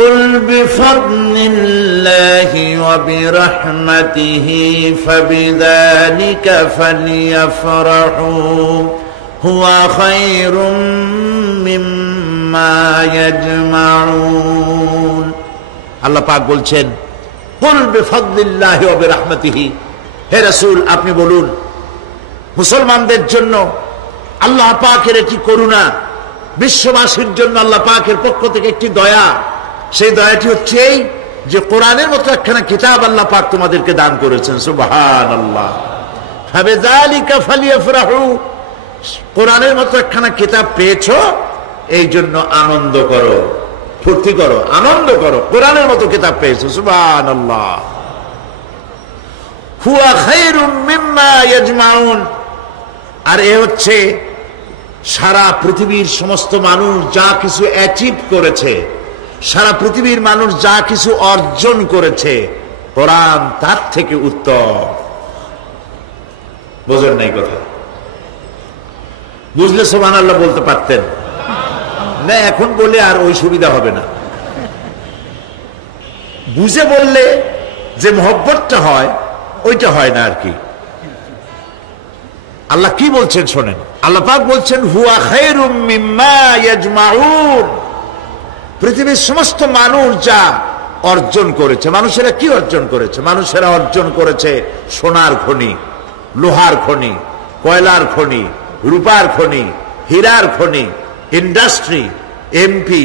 কুল বিফাদলিল্লাহি ওয়া বিরহমাতিহি ফাবিযালিকা ফালইফরাহু হুয়া খায়রুম মিম্মা ইয়াজমাউন। আল্লাহ পাক বলছেন, কুল বিফাদলিল্লাহি ওয়া বিরহমাতিহি, হে রাসূল আপনি বলুন মুসলমানদের জন্য আল্লাহ পাকের একটি করুণা, বিশ্ববাসীর জন্য আল্লাহ পাকের পক্ষ থেকে একটি দয়া। সেই দয়াটি হচ্ছে এই যে কোরআনের মতো একখানা কিতাব আল্লাহ পাক তোমাদেরকে দান করেছেন। সুবহানাল্লাহ। ফাবিযালিকা ফালইফরাহু, কোরআনের মতো একখানা কিতাব পেয়েছো এই জন্য আনন্দ করো, ফুর্তি করো, আনন্দ করো, কোরআনের মতো কিতাব পেয়েছো। সুবহানাল্লাহ। হুয়া খায়রুম মিম্মা ইয়াজমাউন, আর এ হচ্ছে সারা পৃথিবীর সমস্ত মানুষ যা কিছু অ্যাচিভ করেছে, সারা পৃথিবীর মানুষ যা কিছু অর্জন করেছে, কোরআন তার থেকে উত্তম। বোঝেন নাই কথা? বুঝলে সুবহানাল্লাহ বলতে পারতেন না, এখন বলে আর ওই সুবিধা হবে না। বুঝে বললে যে মহব্বতটা হয় ওইটা হয় না আর কি। আল্লাহ কি বলছেন শোনেন, আল্লাহ পাক বলছেন হুয়া খায়রুম মিম্মা ইয়াজমাউন, পৃথিবীর সমস্ত মানুষ যা অর্জন করেছে। মানুষেরা কি অর্জন করেছে? মানুষেরা অর্জন করেছে সোনার খনি, লোহার খনি, কয়লার খনি, রূপার খনি, হীরার খনি, ইন্ডাস্ট্রি, এমপি,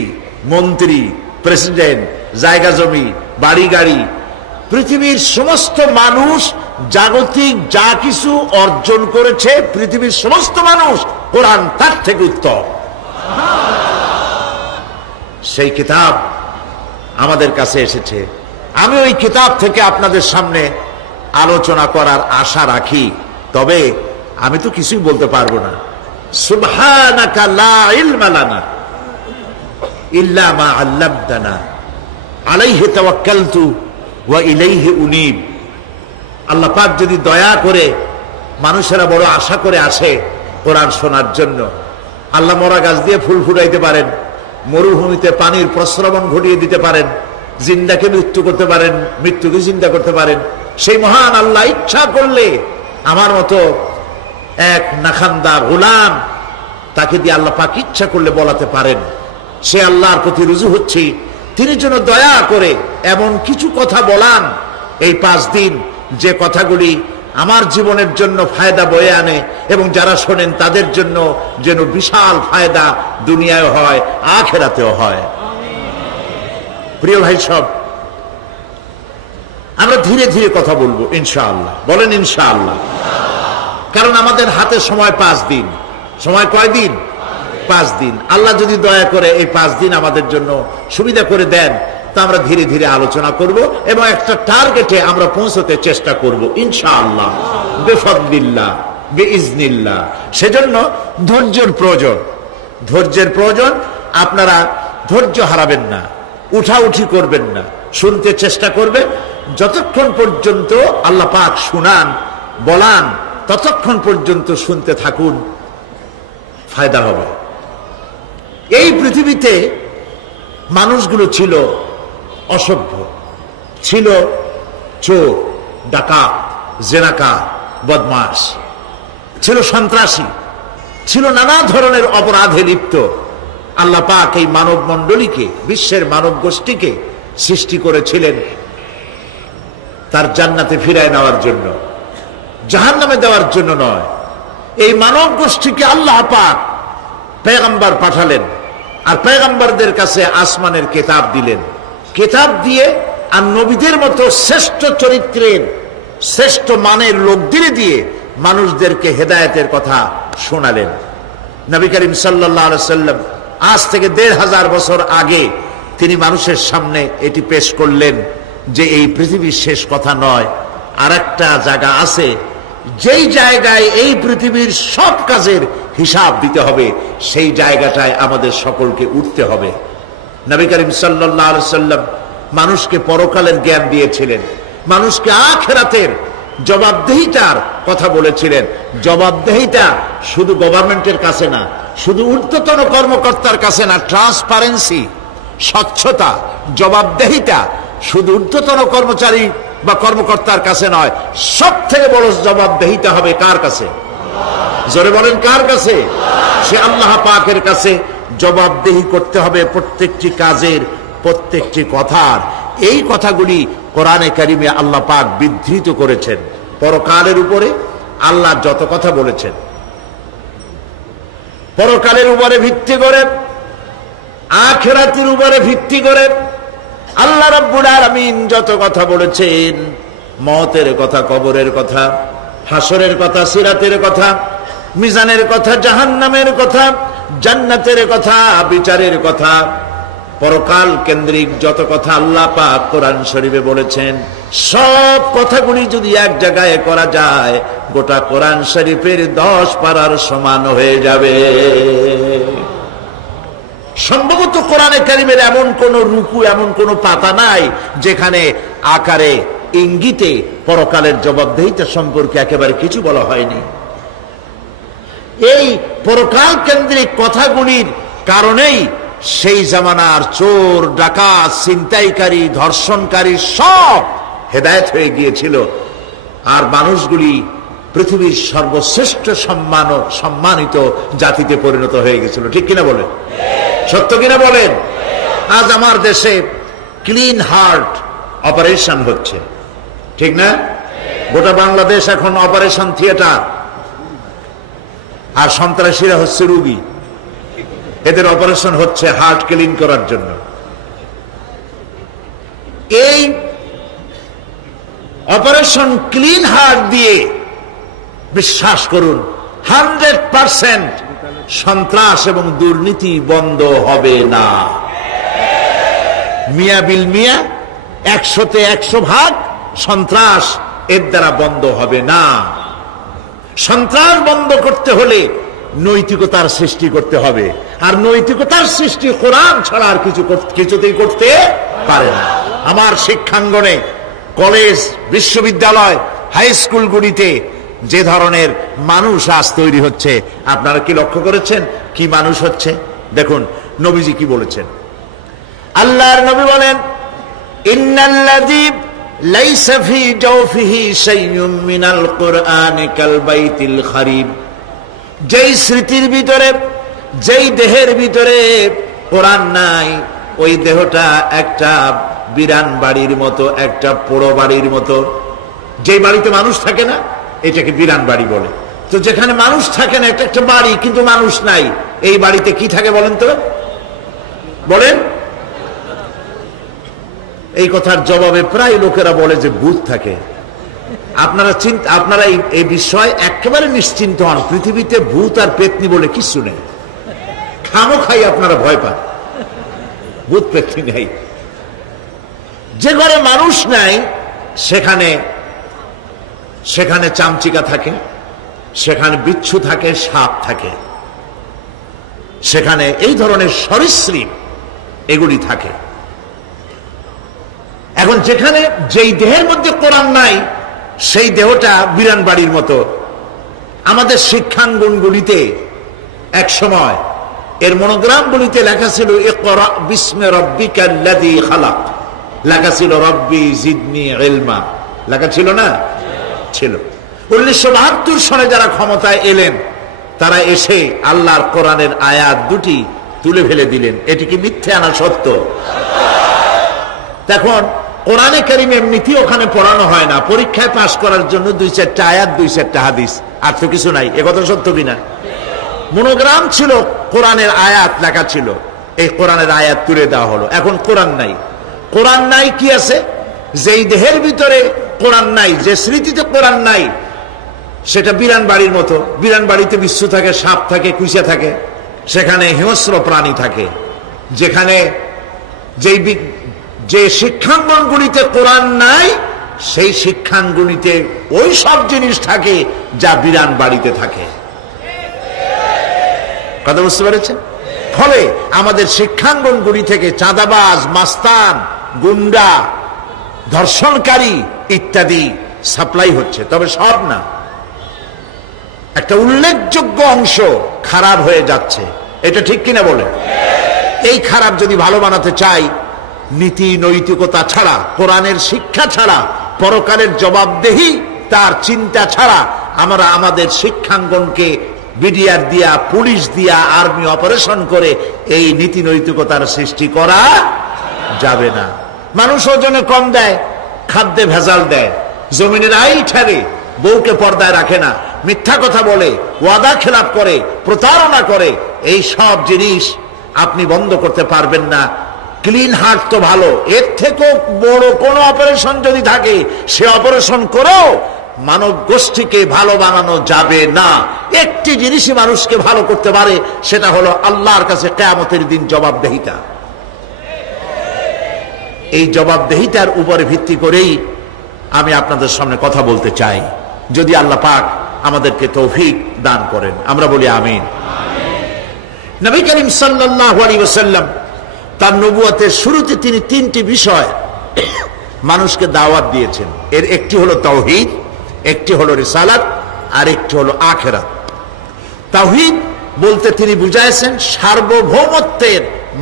মন্ত্রী, প্রেসিডেন্ট, জায়গা জমি, বাড়ি গাড়ি। পৃথিবীর সমস্ত মানুষ জাগতিক যা কিছু অর্জন করেছে, পৃথিবীর সমস্ত মানুষ, কোরআন তার থেকে উত্তম। সেই কিতাব আমাদের কাছে এসেছে। আমি ওই কিতাব থেকে আপনাদের সামনে আলোচনা করার আশা রাখি, তবে আমি তো কিছুই বলতে পারবো না। সুবহানাকা লা ইলমা লানা ইল্লা মা আল্লামতানা আলাইহি তাওয়াক্কালতু ওয়া ইলাইহি উনীব। আল্লাহ পাক যদি দয়া করে, মানুষেরা বড় আশা করে আসে কোরআন শোনার জন্য, আল্লাহ মরা গাছ দিয়ে ফুল ফুটাইতে পারেন, মরুভূমিতে পানির প্রস্রবণ ঘটিয়ে দিতে পারেন, জিন্দাকে মৃত্যু করতে পারেন, মৃত্যুকে জিন্দা করতে পারেন। সেই মহান আল্লাহ ইচ্ছা করলে আমার মতো এক নাখান্দা গোলাম, তাকে দিয়ে আল্লাহ পাক ইচ্ছা করলে বলাতে পারেন। সে আল্লাহর প্রতি রুজু হচ্ছে, তিনি যেন দয়া করে এমন কিছু কথা বলান এই 5 দিন, যে কথাগুলি আমার জীবনের জন্য ফায়দা বয়ে আনে এবং যারা শোনেন তাদের জন্য যেন বিশাল ফায়দা দুনিয়ায় হয়, আখিরাতেও হয়। প্রিয় ভাই সব, আমরা ধীরে ধীরে কথা বলবো ইনশাআল্লাহ। বলেন ইনশাআল্লাহ। কারণ আমাদের হাতে সময় 5 দিন। সময় কয় দিন? 5 দিন। আল্লাহ যদি দয়া করে এই 5 দিন আমাদের জন্য সুবিধা করে দেন, তা আমরা ধীরে ধীরে আলোচনা করব এবং একটা টার্গেটে আমরা পৌঁছতে চেষ্টা করব ইনশাআল্লাহ, বিফাদলিল্লাহ, বিইজনিল্লাহ। সেজন্য ধৈর্যের প্রয়োজন, ধৈর্যের প্রয়োজন। আপনারা ধৈর্য হারাবেন না, উঠাউঠি করবেন না, শুনতে চেষ্টা করবেন। যতক্ষণ পর্যন্ত আল্লাহ পাক শুনান, বলান, ততক্ষণ পর্যন্ত শুনতে থাকুন, ফায়দা হবে। এই পৃথিবীতে মানুষগুলো ছিল অসভ্য, ছিল চোর, ডাকাত, জেনাকার, বদমাশ, ছিল সন্ত্রাসী, ছিল নানা ধরনের অপরাধে লিপ্ত। আল্লাহ পাক এই মানব মণ্ডলীকে, বিশ্বের মানব গোষ্ঠীকে সৃষ্টি করেছিলেন তার জান্নাতে ফিরায় নেওয়ার জন্য, জাহান্নামে দেওয়ার জন্য নয়। এই মানব গোষ্ঠীকে আল্লাহ পাক পয়গম্বর পাঠালেন, আর পয়গম্বরদের কাছে আসমানের কিতাব দিলেন। কিতাব দিয়ে আর নবীদের মতো শ্রেষ্ঠ চরিত্রের, শ্রেষ্ঠ মানের লোকদের দিয়ে মানুষদেরকে হেদায়েতের কথা শোনালেন। নবী করিম সাল্লাল্লাহু আলাইহি সাল্লাম আজ থেকে ১৫০০ বছর আগে তিনি মানুষের সামনে এটি পেশ করলেন যে এই পৃথিবীর শেষ কথা নয়, আর একটা জায়গা আছে যেই জায়গায় এই পৃথিবীর সব কাজের হিসাব দিতে হবে, সেই জায়গাটায় আমাদের সকলকে উঠতে হবে। নবী করিম সাল্লাল্লাহু আলাইহি সাল্লাম মানুষকে পরকালের জ্ঞান দিয়েছিলেন, মানুষকে আখিরাতের জবাবদেহিতার কথা বলেছিলেন। জবাবদেহিতা শুধু গভর্নমেন্টের কাছে না, শুধু ঊর্ধ্বতন কর্মকর্তার কাছে না, ট্রান্সপারেন্সি, স্বচ্ছতা, জবাবদেহিতা শুধু ঊর্ধ্বতন কর্মচারী বা কর্মকর্তার কাছে নয়, সব থেকে বড় জবাবদেহিতা হবে কার কাছে? জোরে বলেন, কার কাছে? সে আল্লাহ পাকের কাছে জবাবদেহি করতে হবে প্রত্যেকটি কাজের, প্রত্যেকটি কথার। এই কথাগুলি কোরআনে কারিমে আল্লাহ পাক বিধৃত করেছেন। পরকালের উপরে আল্লাহ যত কথা বলেছেন, পরকালের উপরে ভিত্তি করে, আখিরাতের উপরে ভিত্তি করে আল্লাহ রাব্বুল আলামিন যত কথা বলেছেন, মওতের কথা, কবরের কথা, হাসরের কথা, সিরাতের কথা, মিজানের কথা, জাহান্নামের কথা, জান্নাতের কথা, বিচারের কথা, পরকাল কেন্দ্রিক যত কথা আল্লাহ পাক কোরআন শরীফে বলেছেন, সব কথাগুলি যদি এক জায়গায় করা যায়, গোটা কোরআন শরীফের 10 পারার সমান হয়ে যাবে। সম্ভবত কোরআনে কারিমের এমন কোন রুকু, এমন কোন পাতা নাই যেখানে আকারে, ইঙ্গিতে পরকালের জবাবদেহিতা সম্পর্কে একেবারে কিছু বলা হয়নি। এই পরকাল কেন্দ্রিক কথাগুলির কারণেই সেই জামানার চোর, ডাকাত, ছিনতাইকারী, ধর্ষণকারী সব হেদায়েত হয়ে গিয়েছিল, আর মানুষগুলি পৃথিবীর সর্বশ্রেষ্ঠ সম্মানিত জাতিতে পরিণত হয়ে গেছিল। ঠিক কিনা বলেন? সত্য কিনা বলেন? আজ আমার দেশে ক্লিন হার্ট অপারেশন হচ্ছে, ঠিক না? গোটা বাংলাদেশ এখন অপারেশন থিয়েটার, আর সন্ত্রাসীরা হচ্ছে রোগী। এদের অপারেশন হচ্ছে হার্ট ক্লিন করার জন্য। এই অপারেশন ক্লিন হার্ট দিয়ে বিশ্বাস করুন 100% সন্ত্রাস এবং দুর্নীতি বন্ধ হবে না। মিয়া বিল মিয়া, 100-তে 100% সন্ত্রাস এর দ্বারা বন্ধ হবে না। সন্ত্রাস বন্ধ করতে হলে নৈতিকতার সৃষ্টি করতে হবে, আর নৈতিকতার সৃষ্টি কোরআন ছাড়া আর কিছুতেই করতে পারে না। আমার শিক্ষাঙ্গনে, কলেজ, বিশ্ববিদ্যালয়, হাই স্কুলগুলিতে যে ধরনের মানুষ আজ তৈরি হচ্ছে, আপনারা কি লক্ষ্য করেছেন কি মানুষ হচ্ছে? দেখুন নবীজি কি বলেছেন। আল্লাহর নবী বলেন, ইন্নাল্লাযী লাইসা ফী জাওফিহি শাইউম মিনাল কুরআনি কাল বাইতিল খারিব। যেই স্মৃতির ভিতরে, যেই দেহের ভিতরে কোরআন নাই, ওই দেহটা একটা বিরান বাড়ির মতো, একটা পোড়ো বাড়ির মতো। যে বাড়িতে মানুষ থাকে না, এটাকে বিরান বাড়ি বলে। তো যেখানে মানুষ থাকে না, একটা বাড়ি কিন্তু মানুষ নাই, এই বাড়িতে কি থাকে বলেন তো? বলেন। এই কথার জবাবে প্রায় লোকেরা বলে যে ভূত থাকে। আপনারা এই বিষয় একেবারে নিশ্চিন্ত হন, পৃথিবীতে ভূত আর পেতনি বলে কিছু নেই। খামোখাই আপনারা ভয় পান, ভূত পেতনি নেই। যে ঘরে মানুষ নাই সেখানে চামচিকা থাকে, সেখানে বিচ্ছু থাকে, সাপ থাকে, সেখানে এই ধরনের সরীসৃপ এগুলি থাকে। এখন যেখানে যেই দেহের মধ্যে কোরআন নাই, সেই দেহটা বিরান বাড়ির মতো। আমাদের শিক্ষাঙ্গনগুলিতে এক সময় এর মনোগ্রামগুলিতে লেখা ছিল, ইকরা বিস্মি রাব্বিকাল্লাযী খালাক, লেখা ছিল রব্বি জিদনি ইলমা, লেখা ছিল না? ছিল। 1972 সনে যারা ক্ষমতায় এলেন, তারা এসে আল্লাহর কোরআনের আয়াত দুটি তুলে ফেলে দিলেন। এটি কি মিথ্যে না সত্য? তখন কোরআনে কারীম এমনিতেই ওখানে পড়ানো হয় না, পরীক্ষায় পাশ করার জন্য 2-4টা আয়াত, 2-4টা হাদিস, আর তো কিছু নাই। একথা সত্য কিনা? মনোগ্রাম ছিল, কোরআনের আয়াত লেখা ছিল, এই কোরআনের আয়াত তুলে দেওয়া হলো। এখন কোরআন নাই। কোরআন নাই কি আছে? যেই দেহের ভিতরে কোরআন নাই, যে স্মৃতিতে কোরআন নাই, সেটা বিরান বাড়ির মতো। বিরান বাড়িতে বিচ্ছু থাকে, সাপ থাকে, কুইসা থাকে, সেখানে হিংস্র প্রাণী থাকে। যেখানে যে শিক্ষাঙ্গনগুলিতে কোরআন নাই, সেই শিক্ষাঙ্গনিতে ওই সব জিনিস থাকে যা বিরান বাড়িতে থাকে। কথা বুঝতে পেরেছেন? ফলে আমাদের শিক্ষাঙ্গনগুলি থেকে চাঁদাবাজ, মাস্তান, গুন্ডা, ধর্ষণকারী ইত্যাদি সাপ্লাই হচ্ছে, তবে সব না। একটা উল্লেখযোগ্য অংশ খারাপ হয়ে যাচ্ছে। এটা ঠিক কিনা বলে? এই খারাপ যদি ভালো বানাতে চাই, নীতি নৈতিকতা ছাড়া, কোরআনের শিক্ষা ছাড়া, পরকালের জবাবদেহি তার চিন্তা ছাড়া আমরা আমাদের শিক্ষাঙ্গনকে বিডিআর দিয়া, পুলিশ দিয়া, আর্মি অপারেশন করে এই নীতি নৈতিকতার সৃষ্টি করা যাবে না। মানুষ ওজনে কম দেয়, খাদ্যে ভেজাল দেয়, জমিনের আইল ঠেলে, বউকে পর্দায় রাখে না, মিথ্যা কথা বলে, ওয়াদা খেলাপ করে, প্রতারণা করে। এই সব জিনিস আপনি বন্ধ করতে পারবেন না। ক্লিন হার্ট তো ভালো, এর থেকেও বড় কোন অপারেশন যদি থাকে, সে অপারেশন করেও মানব গোষ্ঠীকে ভালো বানানো যাবে না। একটি জিনিসই মানুষকে ভালো করতে পারে, সেটা হলো আল্লাহর কাছে কিয়ামতের দিন জবাবদেহিতা। এই জবাবদেহিতার উপরে ভিত্তি করেই আমি আপনাদের সামনে কথা বলতে চাই, যদি আল্লাহ পাক আমাদেরকে তৌফিক দান করেন। আমরা বলি আমিন। নবী করিম সাল্লাল্লাহু আলাইহি ওয়াসাল্লাম তার নবুয়তের শুরুতে তিনি তিনটি বিষয় মানুষকে দাওয়াত দিয়েছেন। এর একটি হলো তাওহীদ, একটি হলো রিসালাত, আর একটি হলো আখিরাত। তাওহীদ বলতে তিনি বুঝাইছেন সার্বভৌমত্বের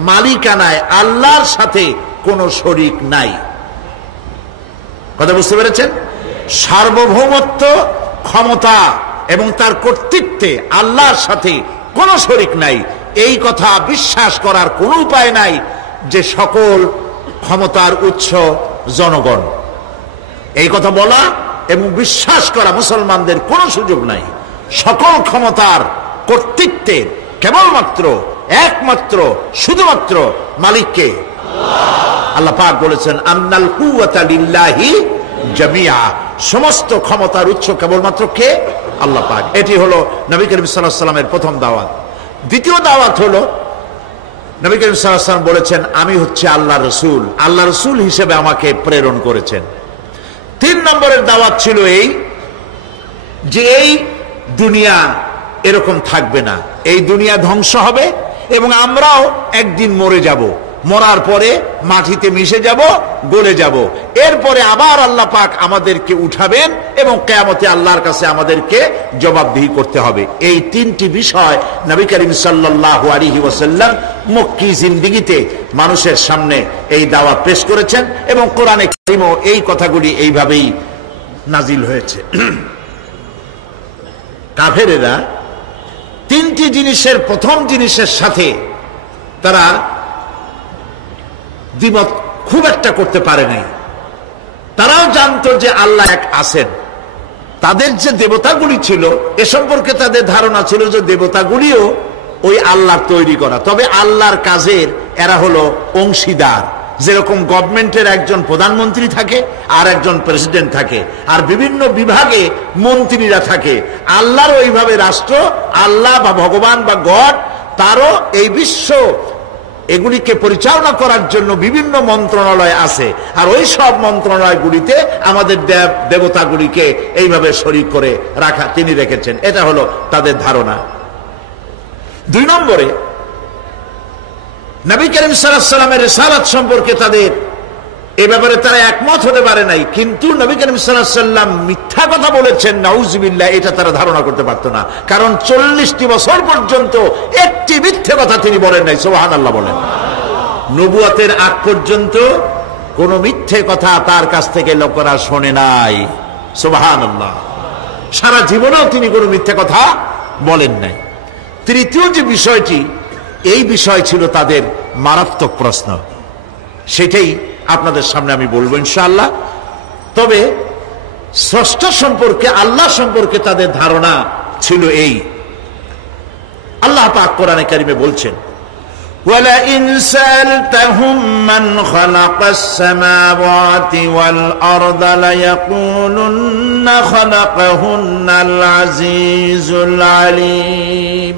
মালিকানায় আল্লাহর সাথে কোনো শরীক নাই। কথা বুঝতে পেরেছেন? সার্বভৌমত্ব, ক্ষমতা এবং তার কর্তৃত্বে আল্লাহর সাথে কোনো শরীক নাই। এই কথা বিশ্বাস করার কোনো উপায় নাই যে সকল ক্ষমতার উৎস জনগণ। এই কথা বলা এবং বিশ্বাস করা মুসলমানদের কোনো সুযোগ নাই। সকল ক্ষমতার কর্তৃত্বের কেবলমাত্র, একমাত্র, শুধুমাত্র মালিককে আল্লাহ পাক বলেছেন, আন্নাল কুওয়াতা লিল্লাহি জামিআ। সমস্ত ক্ষমতার উৎস কেবলমাত্র কে? আল্লাহ পাক। এটি হলো নবী করিম সাল্লাল্লাহু আলাইহি ওয়াসাল্লামের প্রথম দাওয়াত। দ্বিতীয় দাওয়াত হলো নবী করিম সাল্লাল্লাহু আলাইহি ওয়াসাল্লাম বলেছেন, আমি হচ্ছে আল্লাহর রাসূল, আল্লাহর রাসূল হিসেবে আমাকে প্রেরণ করেছেন। 3 নম্বরের দাওয়াত ছিল এই যে এই দুনিয়া এরকম থাকবে না, এই দুনিয়া ধ্বংস হবে এবং আমরাও একদিন মরে যাব। মরার পরে মাটিতে মিশে যাব, গলে যাব। এরপরে আবার আল্লাহ পাক আমাদেরকে উঠাবেন এবং কিয়ামতে আল্লাহর কাছে আমাদেরকে জবাবদিহি করতে হবে। এই তিনটি বিষয় নবী করিম সাল্লাল্লাহু আলাইহি ওয়াসাল্লাম মক্কি জিন্দেগিতে মানুষের সামনে এই দাওয়াত পেশ করেছেন এবং কোরআনে কারীমও এই কথাগুলি এইভাবেই নাজিল হয়েছে। কাফেরেরা তিনটি জিনিসের প্রথম জিনিসের সাথে তারা দ্বিমত খুব একটা করতে পারে নাই। তারাও জানতো যে আল্লাহ এক আছেন। তাদের যে দেবতাগুলি ছিল এ সম্পর্কে তাদের ধারণা ছিল যে দেবতাগুলিও ওই আল্লাহর তৈরি করা, তবে আল্লাহর কাজের এরা হলো অংশীদার। যেরকম গভর্নমেন্টের একজন প্রধানমন্ত্রী থাকে আর একজন প্রেসিডেন্ট থাকে, আর বিভিন্ন বিভাগে মন্ত্রীরা থাকে, আল্লাহর ওইভাবে রাষ্ট্র, আল্লাহ বা ভগবান বা গড, তারও এই বিশ্ব এগুলিকে পরিচালনা করার জন্য বিভিন্ন মন্ত্রণালয় আছে। আর ওই সব মন্ত্রণালয়গুলিতে আমাদের দেবতাগুলিকে এইভাবে শরীক করে রাখা তিনি রেখেছেন। এটা হলো তাদের ধারণা। 2 নম্বরে নবী করিম সাল্লাল্লাহু আলাইহি ওয়াসাল্লামের রিসালাত সম্পর্কে তাদের এই ব্যাপারে তারা একমত হতে পারে নাই। কিন্তু নবী করিম সাল্লাল্লাহু আলাইহি ওয়াসাল্লাম মিথ্যা কথা বলেছেন, নাউজুবিল্লাহ, এটা তারা ধারণা করতে পারত না। কারণ 40টি বছর পর্যন্ত একটি মিথ্যা কথা তিনি বলেন নাই। সুবহানাল্লাহ বলেন। নবুয়তের আগ পর্যন্ত কোনো মিথ্যে কথা তার কাছ থেকে লোকেরা শোনে নাই। সুবহানাল্লাহ। সারা জীবনেও তিনি কোনো মিথ্যা কথা বলেন নাই। তৃতীয় যে বিষয়টি, এই বিষয় ছিল তাদের মারাত্মক প্রশ্ন, সেটাই আপনাদের সামনে আমি বলবো ইনশাআল্লাহ। তবে স্রষ্টা সম্পর্কে, আল্লাহ সম্পর্কে তাদের ধারণা ছিল এই। আল্লাহ পাক কোরআনে কারিমে বলছেন, وَلَئِنْ سَأَلْتَهُمْ مَنْ خَلَقَ السَّمَاوَاتِ وَالْأَرْضَ لَيَقُولُنَّ خَلَقَهُنَّ الْعَزِيزُ الْعَلِيمُ।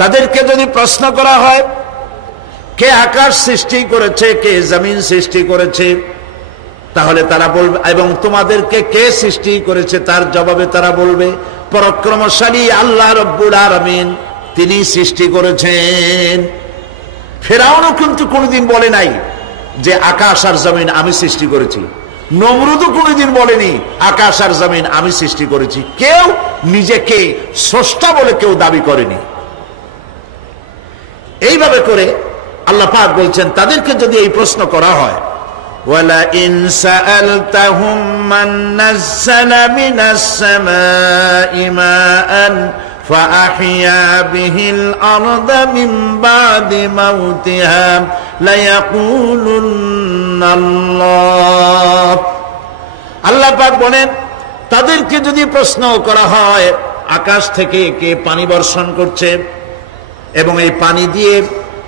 তাদেরকে যদি প্রশ্ন করা হয় কে আকাশ সৃষ্টি করেছে, কে জমিন সৃষ্টি করেছে, তাহলে তারা বলবে, এবং তোমাদেরকে কে সৃষ্টি করেছে, তার জবাবে তারা বলবে পরাক্রমশালী আল্লাহ রব্বুল আলামিন, তিনি সৃষ্টি করেছেন। ফেরাউনও কিন্তু কোনোদিন বলে নাই যে আকাশ আর জমিন আমি সৃষ্টি করেছি। নমরুদও কোনোদিন বলেনি আকাশ আর জমিন আমি সৃষ্টি করেছি। কেউ নিজেকে স্রষ্টা বলে কেউ দাবি করেনি। এইভাবে করে আল্লাহ পাক বলছেন তাদেরকে যদি এই প্রশ্ন করা হয়, ওয়ালা ইন সাআলতাহুম মান নাযালা মিনাস সামাই মাআন فأحيا به الأرض من بعد موتها ليقولن الله আল্লাহ পাক বলেন তাদেরকে যদি প্রশ্ন করা হয় আকাশ থেকে কে পানি বর্ষণ করছে এবং এই পানি দিয়ে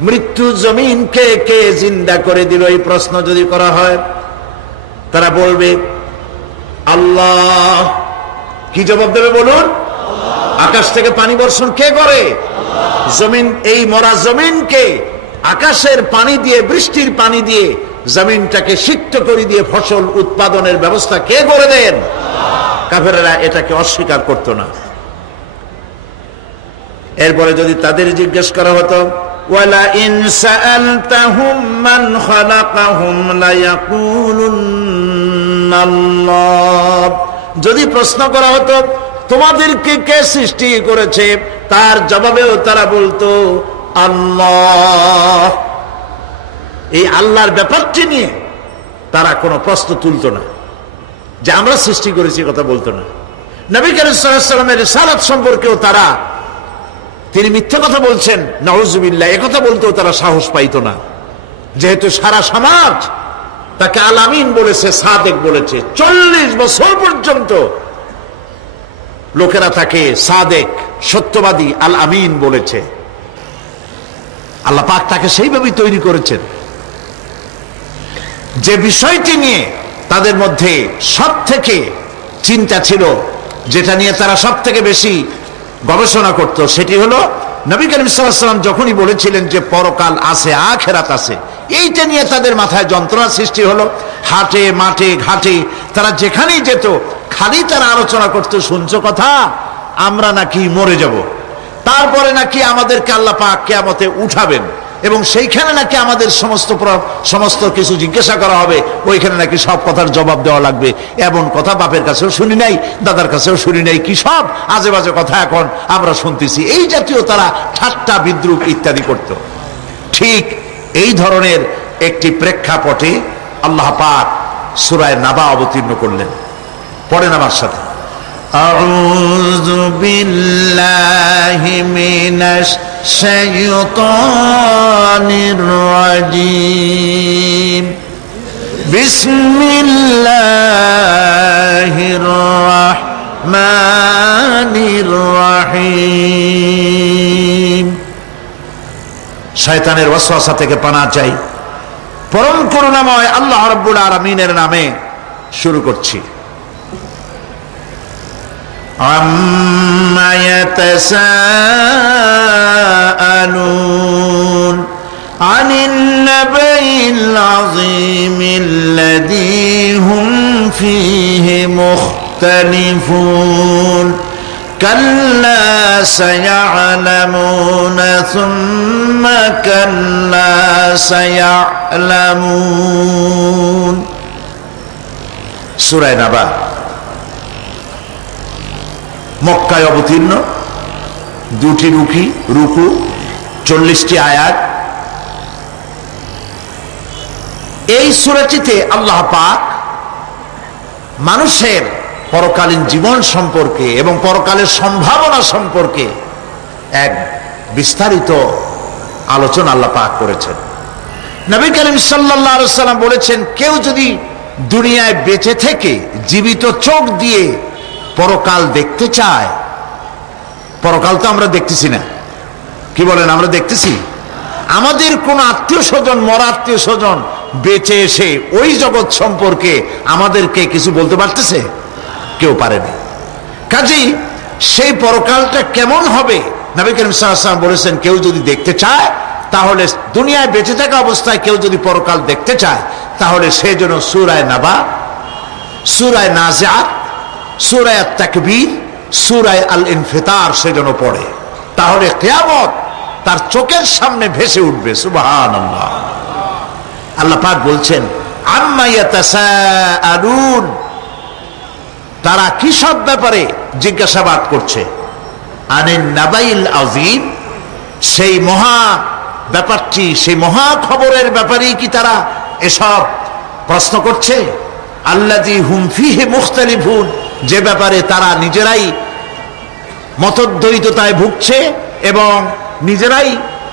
মৃত্যু জমিনকে কে জিন্দা করে দিল, এই প্রশ্ন যদি করা হয় তারা বলবে আল্লাহ। কি জবাব দেবে বলুন? আকাশ থেকে পানি বর্ষণ কে করে? জমিন, এই মরা জমিনকে আকাশের পানি দিয়ে, বৃষ্টির পানি দিয়ে জমিনটাকে সিক্ত করে দিয়ে ফসল উৎপাদনের ব্যবস্থা কে করে দেন? কাফেররা এটাকে অস্বীকার করত না। এরপরে যদি তাদের জিজ্ঞেস করা হতো ওয়ালা ইন সাআলতাহুম মান খালাকাহুম লায়াকুলুন্নাল্লাহ, যদি প্রশ্ন করা হতো তোমাদেরকে কে সৃষ্টি করেছে, তার জবাবেও তারা বলতো আল্লাহ। এই আল্লাহর ব্যাপারটি নিয়ে তারা কোনো প্রশ্ন তুলতো না, যে আমরা সৃষ্টি করেছি কথা বলতো না। নবী কারীম সাল্লাল্লাহু আলাইহি ওয়াসাল্লামের রিসালাত সম্পর্কেও তারা, তিনি মিথ্যা কথা বলছেন নাউজুবিল্লাহ, একথা বলতেও তারা সাহস পাইতো না, যেহেতু সারা সমাজ তাকে আল আমিন বলেছে, সাদেক বলেছে। 40 বছর পর্যন্ত লোকেরা তাকে সাদেক, সত্যবাদী, আল আমিন বলেছে। আল্লাহ পাক তাকে সেইভাবেই তৈরি করেছেন যে বিষয়টি নিয়ে তাদের মধ্যে সব থেকে চিন্তা ছিল, যেটা নিয়ে তারা সব থেকে বেশি গবেষণা করত, সেটি হলো নবী করিম সাল্লাল্লাহু আলাইহি ওয়াসাল্লাম যখনই বলেছিলেন যে পরকাল আছে, আখিরাত আছে, এইটা নিয়ে তাদের মাথায় যন্ত্রণা সৃষ্টি হলো। হাটে মাঠে ঘাটে তারা যেখানেই যেত খালি তারা আলোচনা করতে, শুনছো কথা, আমরা নাকি মরে যাব, তারপরে নাকি আমাদেরকে আল্লাহ পাক কিয়ামতে উঠাবেন এবং সেইখানে নাকি আমাদের সমস্ত কিছু জিজ্ঞাসা করা হবে, ওইখানে নাকি সব কথার জবাব দেওয়া লাগবে। এমন কথা বাপের কাছেও শুনি নাই, দাদার কাছেও শুনি নাই, কি সব আজে বাজে কথা এখন আমরা শুনতেছি। এই জাতীয় তারা ঠাট্টা বিদ্রুপ ইত্যাদি করত। ঠিক এই ধরনের একটি প্রেক্ষাপটে আল্লাহ পাক সূরা নাবা অবতীর্ণ করলেন। পড়েন আমার সাথে, আউযু বিল্লাহি মিনাশ শাইতানির রাজীম, বিসমিল্লাহির রাহমানির রাহিম। শয়তানের ওয়াসওয়াসা থেকে পানাহ চাই। পরম করুণাময় আল্লাহ রাব্বুল আলামিনের নামে শুরু করছি। আম্মা ইয়াতাসাআলুন আনিন নাবাইল আযীমিল্লাযী হুম ফীহি মুখতালিফুন কাল্লা সায়া'লামুনা সুম্মা কাল্লা সায়া'লামুন। সূরা নাবা মক্কায় অবতীর্ণ, 2টি রুকু, 40টি আয়াত। এই সূরাটিতে আল্লাহ পাক মানুষের পরকালীন জীবন সম্পর্কে এবং পরকালের সম্ভাবনা সম্পর্কে এক বিস্তারিত আলোচনা আল্লাহ পাক করেছেন। নবী করিম সাল্লাল্লাহু আলাইহি ওয়াসাল্লাম বলেছেন, কেউ যদি দুনিয়ায় বেঁচে থেকে জীবিত চোখ দিয়ে পরকাল দেখতে চায়, পরকাল তো আমরা দেখতেছি না, কি বলেন? আমরা দেখতেছি? আমাদের কোন আত্মীয় স্বজন, মরা আত্মীয় স্বজন বেঁচে এসে ওই জগৎ সম্পর্কে আমাদেরকে কিছু বলতে পারতেছে? কেউ পারেনি। কাজেই সেই পরকালটা কেমন হবে নবী করিম সাল্লাল্লাহু আলাইহি ওয়াসাল্লাম বলেছেন, কেউ যদি দেখতে চায় তাহলে, দুনিয়ায় বেঁচে থাকা অবস্থায় কেউ যদি পরকাল দেখতে চায় তাহলে সে যেন সূরা নাবা, সূরা নাজিআত, সূরা তাকবীর, সূরা আল ইনফিতার সেজন্য পড়ে। তাহলে কিয়ামত তার চোখের সামনে ভেসে উঠবে। সুবহানাল্লাহ। আল্লাহ পাক বলছেন, আম্মা ইয়াতাসাআলুন, তারা কি সব ব্যাপারে জিজ্ঞাসাবাদ করছে? আনিন নাবাইল আযীম, সেই মহা ব্যাপারটি, সেই মহা খবরের ব্যাপারেই কি তারা এসব প্রশ্ন করছে? আল্লাযী হুম ফীহি মুখতালিফুন, যে ব্যাপারে তারা নিজেরাই মতদ্বৈততায় ভুগছে এবং নিজেরাই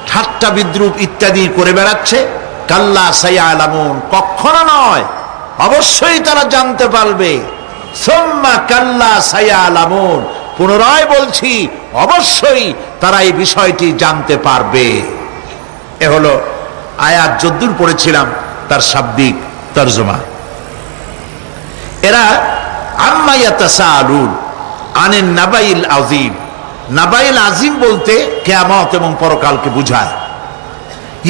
ঠাট্টা বিদ্রুপ ইত্যাদি করে বেড়াচ্ছে। কাল্লা সায়ালামুন, কখনো নয়, অবশ্যই তারা জানতে পারবে। সুম্মা কাল্লা সায়ালামুন, পুনরায় বলছি, অবশ্যই তারা এই বিষয়টি জানতে পারবে। এ হলো আয়াত যদ্দূর পড়েছিলাম তার শাব্দিক তরজমা। এরা আম্মা ইয়াতাসাআলুন আনিন নাবাইল আযীম, নাবাইল আযীম বলতে কিয়ামত এবং পরকালকে বোঝায়।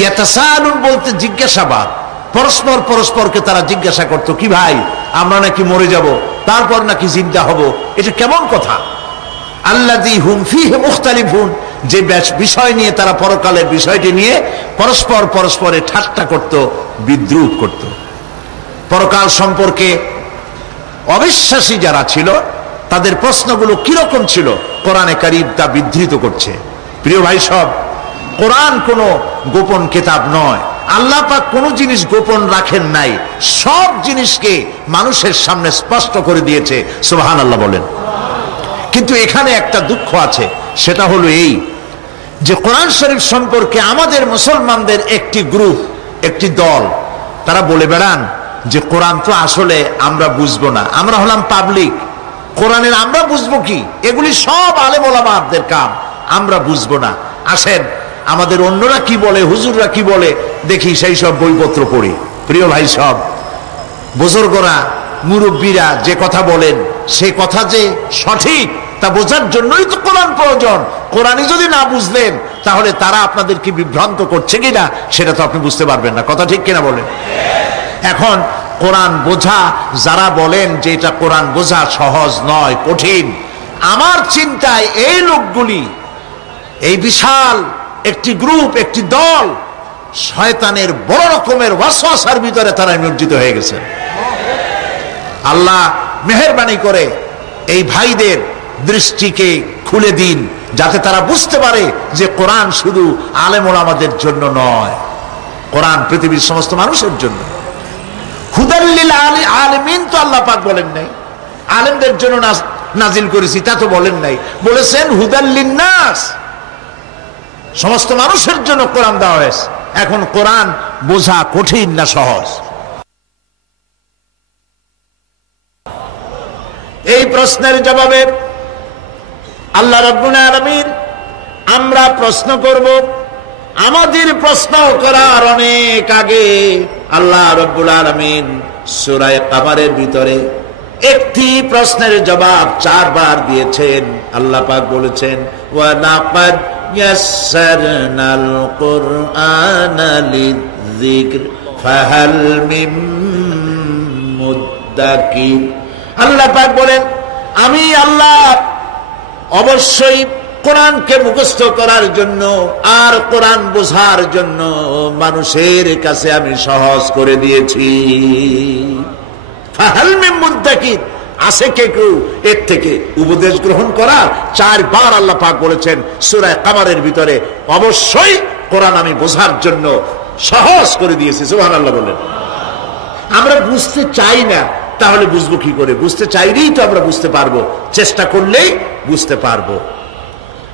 ইয়াতাসাআলুন বলতে জিজ্ঞাসাবাদ, পরস্পর পরস্পরকে তারা জিজ্ঞাসা করতো, কি ভাই আমরা নাকি মরে যাব, তারপর নাকি জিন্দা হব, এটা কেমন কথা? আল্লাযী হুম ফীহি মুখতালিফুন, যে বিষয় নিয়ে তারা পরকালের বিষয়টি নিয়ে পরস্পর পরস্পরে ঠাট্টা করত, বিদ্রুপ করত। পরকাল সম্পর্কে অবিশ্বাসী যারা ছিল তাদের প্রশ্নগুলো কিরকম ছিল, কোরআনে কারীম তা বিধৃত করছে। প্রিয় ভাই সব, কোরআন কোনো গোপন কিতাব নয়। আল্লাহ পাক কোনো জিনিস গোপন রাখেন নাই, সব জিনিসকে মানুষের সামনে স্পষ্ট করে দিয়েছে। সুবহানাল্লাহ বলেন। কিন্তু এখানে একটা দুঃখ আছে, সেটা হলো এই যে কোরআন শরীফ সম্পর্কে আমাদের মুসলমানদের একটি গ্রুপ, একটি দল, তারা বলে বেড়ান যে কোরআন তো আসলে আমরা বুঝবো না, আমরা হলাম পাবলিক, কোরআনের আমরা বুঝবো কি, এগুলি সব আলেম ওলামাদের কাম, আমরা বুঝবো না। আসেন আমাদের অন্যরা কি বলে, হুজুররা কি বলে দেখি, সেই সব বইপত্র পড়ি। প্রিয় ভাই সব, বুজুর্গরা মুরব্বীরা যে কথা বলেন সে কথা যে সঠিক তা বোঝার জন্যই তো কোরআন প্রয়োজন। কোরআনই যদি না বুঝলেন তাহলে তারা আপনাদেরকে বিভ্রান্ত করছে কিনা সেটা তো আপনি বুঝতে পারবেন না। কথা ঠিক কিনা বলেন? এখন কোরআন বোঝা যারা বলেন যে এটা কোরআন বোঝা সহজ নয়, কঠিন, আমার চিন্তায় এই লোকগুলি, এই বিশাল একটি গ্রুপ, একটি দল, শয়তানের বড় রকমের ওয়াসওয়াসার ভিতরে তারা নিমজ্জিত হয়ে গেছে। আল্লাহ মেহেরবানি করে এই ভাইদের দৃষ্টিকে খুলে দিন, যাতে তারা বুঝতে পারে যে কোরআন শুধু আলেম ওলামাদের জন্য নয়, কোরআন পৃথিবীর সমস্ত মানুষের জন্য। হুদাল লিল আলামিন তো আল্লাহ পাক বলেন নাই আলেমদের জন্য নাজিল করেছি, তা তো বলেন নাই, বলেছেন হুদাল লিন্নাস, সমস্ত মানুষের জন্য কোরআন দেওয়া হয়েছে। এখন কোরআন বোঝা কঠিন না সহজ? এই প্রশ্নের জবাবে আল্লাহ রাব্বুল আলামিন, আমরা প্রশ্ন করব, আমাদের প্রশ্ন করার অনেক আগে আল্লাহ রাব্বুল আলামিন সূরা কামারের ভিতরে একটি প্রশ্নের জবাব 4 বার দিয়েছেন। আল্লাহ পাক বলেছেন, ওয়া লাকাদ ইয়াসসারনাল কুরআনা লিযিকর ফাহাল মিন মুদ্দাকির। আল্লাহ পাক বলেন, আমি আল্লাহ অবশ্যই কোরআনকে মুখস্থ করার জন্য আর কোরআন বোঝার জন্য মানুষের কাছে আমি সহজ করে দিয়েছি। ফাহাল মিন মুদ্দাকির, আছে কে কেউ এর থেকে উপদেশ গ্রহণ করা? 4 বার আল্লাহ পাক বলেছেন সূরা কামারের ভিতরে, অবশ্যই কোরআন আমি বোঝার জন্য সহজ করে দিয়েছি। সুবহানাল্লাহ বলেন। আমরা বুঝতে চাই না, তাহলে বুঝবো কি করে? বুঝতে চাইলেই তো আমরা বুঝতে পারবো, চেষ্টা করলেই বুঝতে পারবো।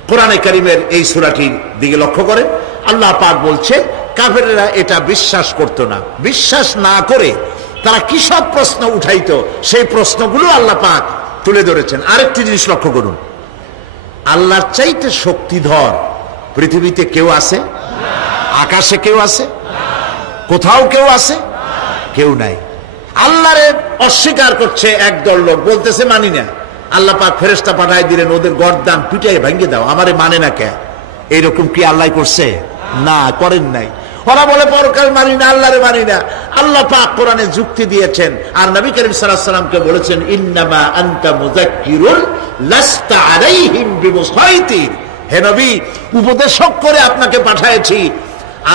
কোরআনে কারীমের এই সূরাটির দিকে লক্ষ্য করে আল্লাহ পাক বলছে, কাফেররা এটা বিশ্বাস করতো না, বিশ্বাস না করে তারা কি সব প্রশ্ন উঠাইতো, সেই প্রশ্নগুলো আল্লাহ পাক তুলে ধরেছেন। আরেকটি জিনিস লক্ষ্য করুন, আল্লাহর চাইতে শক্তিধর পৃথিবীতে কেউ আছে? আকাশে কেউ আছে? কোথাও কেউ আছে? কেউ নাই। আল্লাহরে অস্বীকার করছে একদল লোক, বলতেছে মানি না। আল্লাহ পাক ফেরেশতা পাঠায় দিলেন, ওদের গর্দান পিটাই ভাঙ্গে দাও, আমারে মানে না কে? এইরকম কি আল্লাহ করছে? না, করেন নাই। ওরা বলে পরকাল মানি না, আল্লাহরে মানি না। আল্লাহ পাক কোরআনে যুক্তি দিয়েছেন আর নবী করিম সাল্লাল্লাহু আলাইহি ওয়াসাল্লামকে বলেছেন, ইন্নামা আনতা মুযাক্কিরুন লাস্তা আলাইহিম বিমুসাইতির। হে নবী, উপদেশক করে আপনাকে পাঠিয়েছি,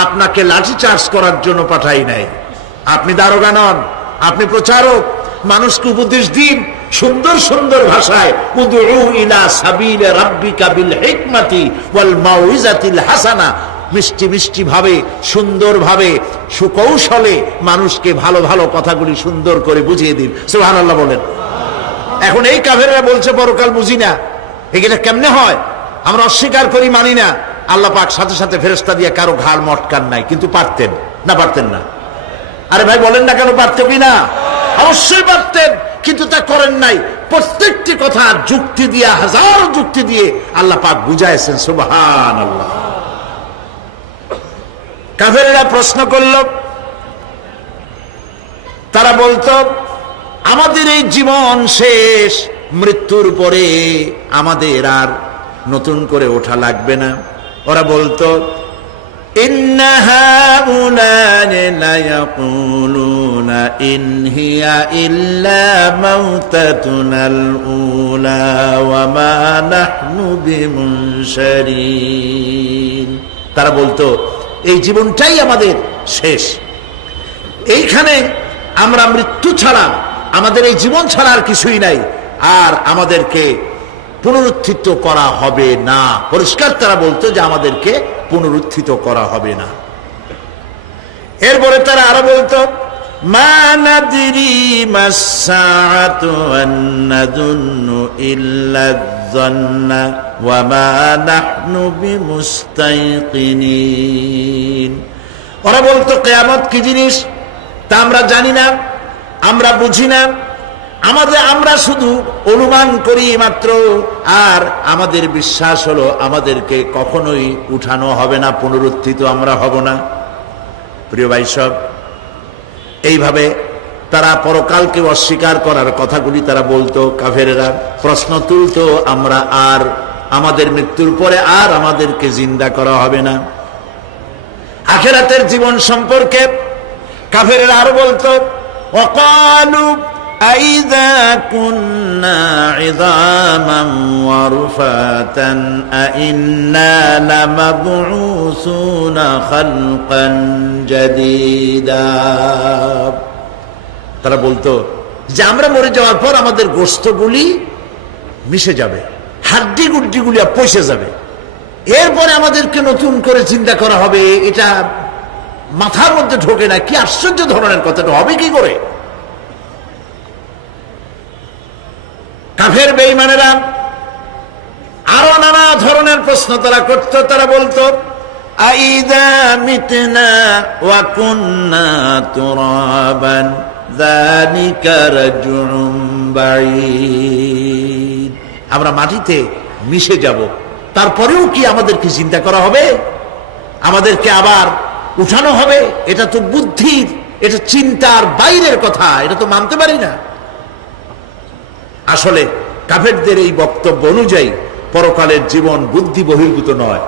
আপনাকে লাঠি চার্জ করার জন্য পাঠাই নাই। আপনি দারোগা নন, আপনি প্রচারক, মানুষকে উপদেশ দিন সুন্দর সুন্দর ভাষায়। উদউ ইলা সাবিলি রাব্বিকা বিল হিকমাতি ওয়াল মাউইজাতিল হাসানা মিষ্টি মিষ্টি ভাবে, সুন্দর ভাবে, সুকৌশলে মানুষকে ভালো ভালো কথাগুলি সুন্দর করে বুঝিয়ে দিন। সুবহানাল্লাহ বলেন। এখন এই কাফেররা বলছে পরকাল বুঝি না, এগুলো কেমনে হয়, আমরা অস্বীকার করি, মানি না। আল্লাহ পাক সাথে সাথে ফেরেশতা দিয়ে কারো ঘাড় মটকান নাই, কিন্তু পারতেন না? পারতেন না? আরে ভাই বলেন না কেন, পারতেন কি না? অবশ্যই পারতেন, কিন্তু তা করেন নাই। প্রত্যেকটি কথা যুক্তি দিয়ে, হাজারো যুক্তি দিয়ে আল্লাহ পাক বুঝাইছেন। সুবহানাল্লাহ। কাফেরেরা প্রশ্ন করল, তারা বলতো আমাদের এই জীবন শেষ, মৃত্যুর পরে আমাদের আর নতুন করে ওঠা লাগবে না। ওরা বলতো ইন্না হাউলানি লা ইয়াকুলুনা ইন হিয়া ইল্লা মাউতাতুনাল উলা ওয়া মা নাহনু বিমুনশারিন। তারা বলতো এই জীবনটাই আমাদের শেষ, এইখানে আমরা মৃত্যু ছাড়া, আমাদের এই জীবন ছাড়া আর কিছুই নাই, আর আমাদেরকে পুনরুত্থিত করা হবে না। পরিষ্কার তারা বলতো যে আমাদেরকে পুনরুত্থিত করা হবে না। এরপরে তারা আরো বলতো মা নাদরি মাসসাআতু ওয়া নাযুন্নু ইল্লা যান্না ওয়া মা নাহনু বিমুস্তাইকিনিন। ওরা বলতো কিয়ামত কি জিনিস তা আমরা জানি না, আমরা বুঝি না, আমরা শুধু অনুমান করি মাত্র, আর আমাদের বিশ্বাস হলো আমাদেরকে কখনোই উঠানো হবে না, পুনরুত্থিত আমরা হব না। প্রিয় ভাই সব, এইভাবে তারা পরকালকে অস্বীকার করার কথাগুলি তারা বলতো। কাফেরেরা প্রশ্ন তুলতো আমরা আর আমাদের মৃত্যুর পরে আর আমাদেরকে জিন্দা করা হবে না। আখিরাতের জীবন সম্পর্কে কাফেরেরা আরো বলতো ওয়াকালু আইযা কুন্না ইযামান ওয়া রুফাতান আইন্না লামাবউসুনা খালকান জাদীদা। তারা বলতো যে আমরা মরে যাওয়ার পর আমাদের গোশতগুলি মিশে যাবে, হাড্ডি গুড্ডিগুলি পচে যাবে, এরপরে আমাদেরকে নতুন করে চিন্তা করা হবে। এটা মাথার মধ্যে ঢোকে না, কি আশ্চর্য ধরনের কথাটা হবে কি করে? কাফের বেঈমানেরা আরো নানা ধরনের প্রশ্ন তারা করত। তারা বলতো আইযা মিতনা ওয়া কুন্না তুরাবান যালিকা রাজউন বাঈদ। আমরা মাটিতে মিশে যাব, তারপরেও কি আমাদেরকে চিন্তা করা হবে, আমাদেরকে আবার উঠানো হবে? এটা তো বুদ্ধির, এটা চিন্তার বাইরের কথা, এটা তো মানতে পারি না। আসলে কাফেরদের এই বক্তব্য অনুযায়ী পরকালের জীবন বুদ্ধি বহির্ভূত নয়।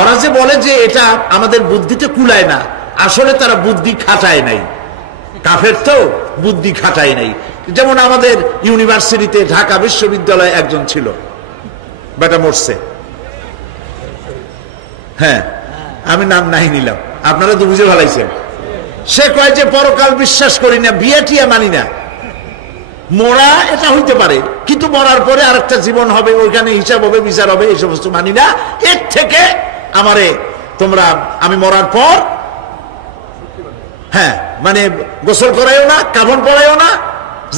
ওরা যে বলে যে এটা আমাদের বুদ্ধিতে কুলায় না, আসলে তারা বুদ্ধি খাটায় নাই। কাফের তো বুদ্ধি খাটায় নাই। যেমন আমাদের ইউনিভার্সিটিতে ঢাকা বিশ্ববিদ্যালয়ে একজন ছিল, বেটা মরছে, হ্যাঁ আমি নাম নাই নিলাম, আপনারা তো বুঝে ভালাইছেন। সে কয় যে পরকাল বিশ্বাস করি না, বিয়ে টিয়া মানি না, মরা এটা হইতে পারে, কিন্তু মরার পরে আরেকটা জীবন হবে, ওইখানে হিসাব হবে, বিচার হবে, এই সমস্ত মানি না। এর থেকে আমারে তোমরা, আমি মরার পর হ্যাঁ মানে গোসল করাইও না, কাফন পরাইও না,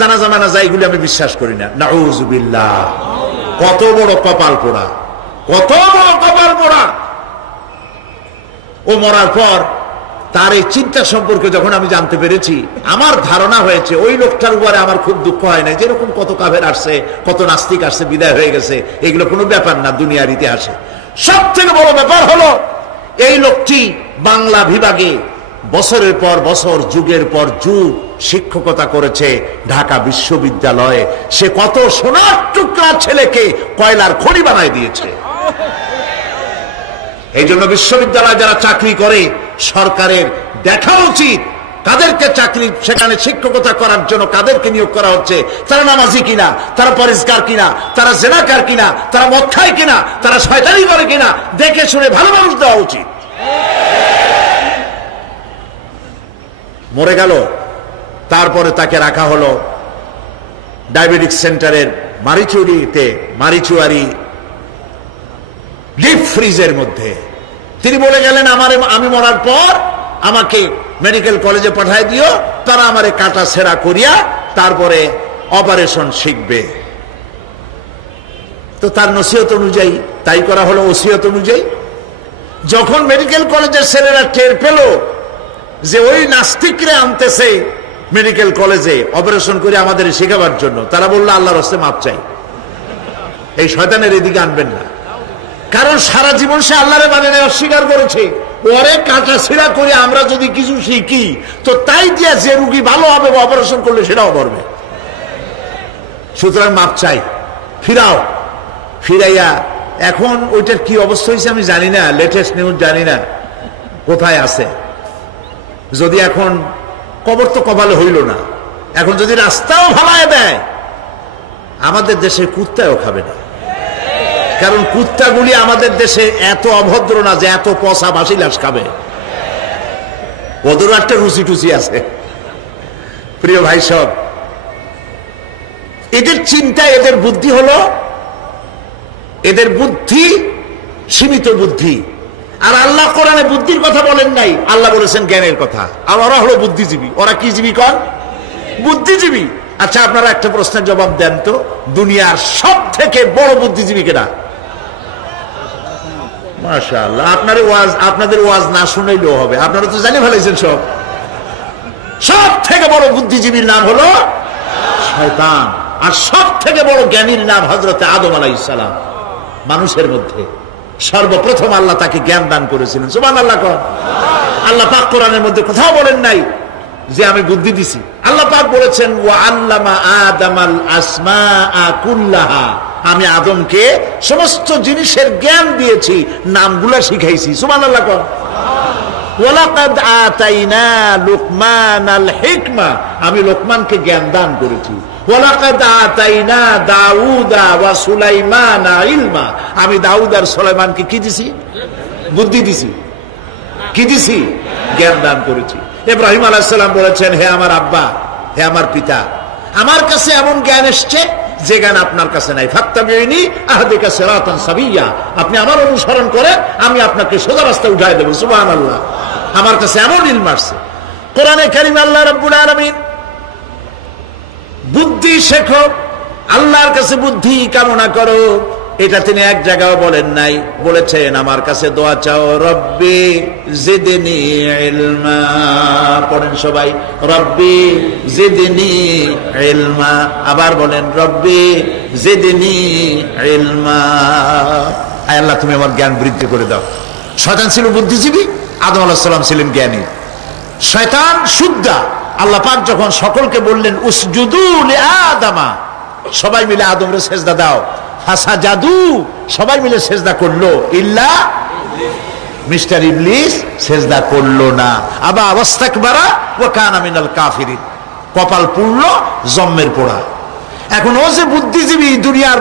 জানাজা মানাজা এগুলি আমি বিশ্বাস করি না। নাউযুবিল্লাহ। কত বড় কপাল পোড়া, কত বড় কপাল পোড়া! ও মরার পর তার এই চিন্তা সম্পর্কে যখন আমি জানতে পেরেছি, আমার ধারণা হয়েছে ওই লোকটার উপরে আমার খুব দুঃখ হয় না। যেরকম কত কাফের আসছে, কত নাস্তিক আসছে, বিদায় হয়ে গেছে, এগুলো কোনো ব্যাপার না দুনিয়ার ইতিহাসে। সব থেকে বড় ব্যাপার হলো এই লোকটি বাংলা বিভাগে বছরের পর বছর, যুগের পর যুগ শিক্ষকতা করেছে ঢাকা বিশ্ববিদ্যালয়ে। সে কত সোনার টুকরা ছেলেকে কয়লার খনি বানায় দিয়েছে। এই জন্য বিশ্ববিদ্যালয়ে যারা চাকরি করে সরকারের দেখা উচিত কাদেরকে চাকরি, সেখানে শিক্ষকতা করার জন্য কাদেরকে নিয়োগ করা হচ্ছে, তারা নামাজি কিনা, তারা পরিষ্কার কিনা, তারা জেনাকার কিনা, তারা মদ খায় কিনা, তারা শয়তানি করে কিনা, দেখে শুনে ভালো মানুষ দেওয়া উচিত। মরে গেল, তারপরে তাকে রাখা হলো ডায়াবেটিক সেন্টারের মারিচুয়ারি ডিপ ফ্রিজের মধ্যে। তিনি বলে গেলেন আমি মরার পর আমাকে মেডিকেল কলেজে পাঠায় দিও, তারা আমারে কাটা ছেঁড়া করিয়া তারপরে অপারেশন শিখবে। তো তার নসিহত অনুযায়ী তাই করা হলো, ওসিয়ত অনুযায়ী। যখন মেডিকেল কলেজের ছেলেরা টের পেল যে ওই নাস্তিকরে আনতেছে মেডিকেল কলেজে অপারেশন করে আমাদের শেখাবার জন্য, তারা বললো আল্লাহর হস্তে মাপ চাই, এই শয়তানের এদিকে আনবেন না। কারণ সারা জীবন সে আল্লাহরে মানে না, অস্বীকার করেছে। ওরে কাটা ছিঁড়া করে আমরা যদি কিছু শিখি তো তাই দিয়া যে রুগী ভালো হবে অপারেশন করলে সেটাও করবে। সুতরাং মাপ চাই, ফিরাও। ফিরাইয়া এখন ওইটার কি অবস্থা হয়েছে আমি জানি না, লেটেস্ট নিউজ জানি না কোথায় আছে। যদি এখন কবর তো কপালে হইল না, এখন যদি রাস্তাও ভালায় দেয় আমাদের দেশে কুত্তাও খাবে না। কারণ কুত্তাগুলি আমাদের দেশে এত অভদ্র না যে এত পচা বাসি লাশ খাবে, ওদেরও একটা রুচি টুচি আছে। প্রিয় ভাই সব, এদের চিন্তা, এদের বুদ্ধি হলো, এদের বুদ্ধি সীমিত বুদ্ধি। আর আল্লাহ কোরআনে বুদ্ধির কথা বলেন নাই, আল্লাহ বলেছেন জ্ঞানের কথা। আর ওরা হলো বুদ্ধিজীবী। ওরা কি জীবী কন? বুদ্ধিজীবী। আচ্ছা, আপনারা একটা প্রশ্নের জবাব দেন তো, দুনিয়ার সব থেকে বড় বুদ্ধিজীবী কেনা? মাশাআল্লাহ, আপনাদের ওয়াজ না শুনাইলেও হবে, আপনারা তো জানি ফেলাইছেন সব। সব থেকে বড় বুদ্ধিজীবীর নাম হলো শয়তান। আর সব থেকে বড় জ্ঞানীর নাম হযরত আদম আলাইহিস সালাম। মানুষের মধ্যে সর্বপ্রথম আল্লাহ তাকে জ্ঞান দান করেছিলেন। সুবহানাল্লাহ। আল্লাহ পাক কোরআনের মধ্যে কোথাও বলেন নাই যে আমি বুদ্ধি দিছি। আল্লাহ পাক বলেছেন ওয়া আল্লামা আদামাল আসমাআ কুল্লাহা, আমি আদমকে সমস্ত জিনিসের জ্ঞান দিয়েছি, নামগুলা শিখাইছি। সুবহানাল্লাহ। ওয়ালাকাদ আতাইনা লুকমানাল হিকমা, আমি লোকমানকে জ্ঞান দান করেছি। ওয়ালাকাদ আতাইনা দাউদা ওয়া সুলাইমানা ইলমা, আমি দাউদ আর সুলাইমানকে কি দিছি? বুদ্ধি দিছি। কি দিছি? জ্ঞান দান করেছি। ইব্রাহিম আলাইহিস সালাম বলেছেন, হে আমার আব্বা, হে আমার পিতা, আমার কাছে এমন জ্ঞান এসছে যে জ্ঞান আপনার কাছে নাই। ফাত্তাবিউনি আহদিকা সিরাতান সাবিয়্যা, আপনি আমার অনুসরণ করেন, আমি আপনাকে সোজা রাস্তায় উঠায় দেব। সুবহানাল্লাহ। আমার কাছে এমন ইলম আসছে। কোরআনে কারীমে আল্লাহ রাব্বুল আলামিন বুদ্ধি শেখো, আল্লাহর কাছে বুদ্ধি কামনা করো, এটা তিনি এক জায়গায় বলেন নাই। বলেছেন আমার কাছে দোয়া চাও, রব্বি জিদনি ইলমা। পড়েন সবাই, রব্বি জিদনি ইলমা। আবার বলেন, রব্বি জিদনি ইলমা। আয় আল্লাহ, তুমি আমার জ্ঞান বৃদ্ধি করে দাও। শয়তান ছিল বুদ্ধিজীবী, আদম আলাইহিস সালাম ছিলেন জ্ঞানী। শয়তান শুদ্ধা। আল্লাহ পাক যখন সকলকে বললেন উসজুদু লিআদামা, সবাই মিলে আদমরে সেজদা দাও, ফাসাজাদু, সবাই মিলে সেজদা করলো, ইল্লা মিস্টার ইবলিস সেজদা করলো না। আবা ওয়াস্তাকবারা ওয়া কানা মিনাল কাফিরিন, কপাল পুড়ল, জম্মের পোড়া। এখন ও যে বুদ্ধিজীবী, দুনিয়ার